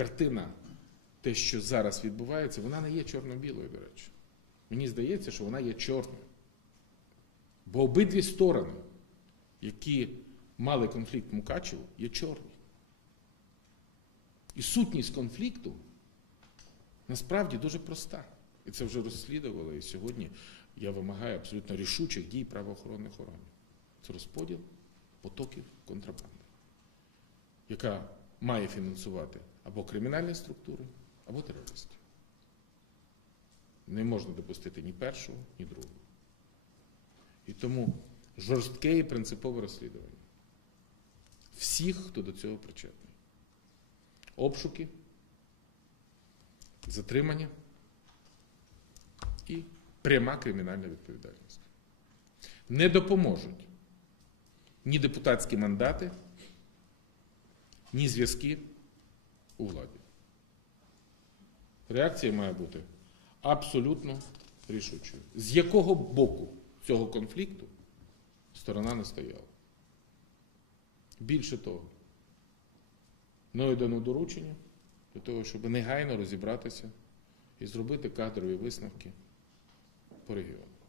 картина, те, що зараз відбувається, вона не є чорно-білою, до речі. Мені здається, що вона є чорною. Бо обидві сторони, які мали конфлікт в Мукачево, є чорні. І сутність конфлікту насправді дуже проста. І це вже розслідували. І сьогодні я вимагаю абсолютно рішучих дій правоохоронних органів. Це розподіл потоків контрабанди, яка має фінансувати або кримінальні структури, або терористів. Не можна допустити ні першого, ні другого. І тому жорстке і принципове розслідування всіх, хто до цього причетний. Обшуки, затримання і пряма кримінальна відповідальність. Не допоможуть ні депутатські мандати, ні зв'язки у владі. Реакція має бути абсолютно рішучою. З якого боку цього конфлікту сторона не стояла. Більше того, мною дано доручення для того, щоб негайно розібратися і зробити кадрові висновки по регіону.